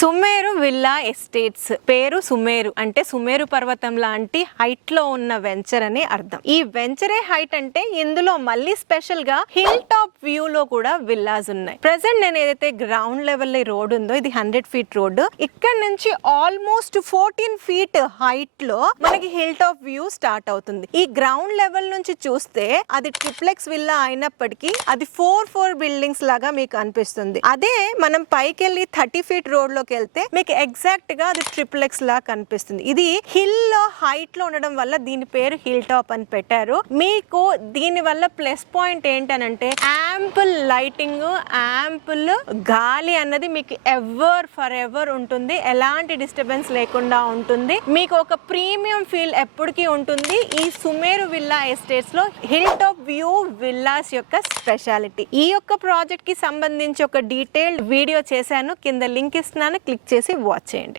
Sumeru villa estates పేరు సుమేరు అంటే సుమేరు పర్వతం లాంటి హైట్ లో ఉన్న వెంచర్ అని అర్థం. ఈ వెంచరే హైట్ అంటే ఇందులో మళ్ళీ స్పెషల్ గా హిల్ టాప్ వ్యూ లో కూడా విల్లాస్ ఉన్నాయి. ప్రెసెంట్ నేను ఏదైతే గ్రౌండ్ లెవెల్ రోడ్ ఉందో ఇది 100 ఫీట్ రోడ్. ఇక్కడ నుంచి ఆల్మోస్ట్ 14 ఫీట్ హైట్ లో మనకి హిల్ టాప్ వ్యూ స్టార్ట్ అవుతుంది. ఈ గ్రౌండ్ లెవెల్ నుంచి చూస్తే అది ట్రిప్లెక్స్ విల్లా అయినప్పటికీ అది 4 బిల్డింగ్స్ లాగా మీకు అనిపిస్తుంది. అదే మనం పైకి వెళ్ళి 30 ఫీట్ రోడ్ లోకి వెళ్తే మీకు ఎగ్జాక్ట్ గా అది ట్రిప్లెక్స్ లా కనిపిస్తుంది. ఇది హిల్ లో హైట్ లో ఉండడం వల్ల దీని పేరు హిల్ టాప్ అని పెట్టారు. మీకు దీని వల్ల ప్లస్ పాయింట్ ఏంటనంటే యాంపుల్ లైటింగ్, యాంపుల్ గాలి అన్నది మీకు ఫర్ ఎవర్ ఉంటుంది. ఎలాంటి డిస్టర్బెన్స్ లేకుండా ఉంటుంది. మీకు ఒక ప్రీమియం ఫీల్ ఎప్పటికీ ఉంటుంది. ఈ సుమేరు విల్లా ఎస్టేట్స్ లో హిల్ టాప్ వ్యూ విల్లాస్ యొక్క స్పెషాలిటీ. ఈ యొక్క ప్రాజెక్ట్ కి సంబంధించి ఒక డీటెయిల్డ్ వీడియో చేశాను, కింద లింక్ ఇస్తున్నాను, క్లిక్ చేసి వాచ్ చేయండి.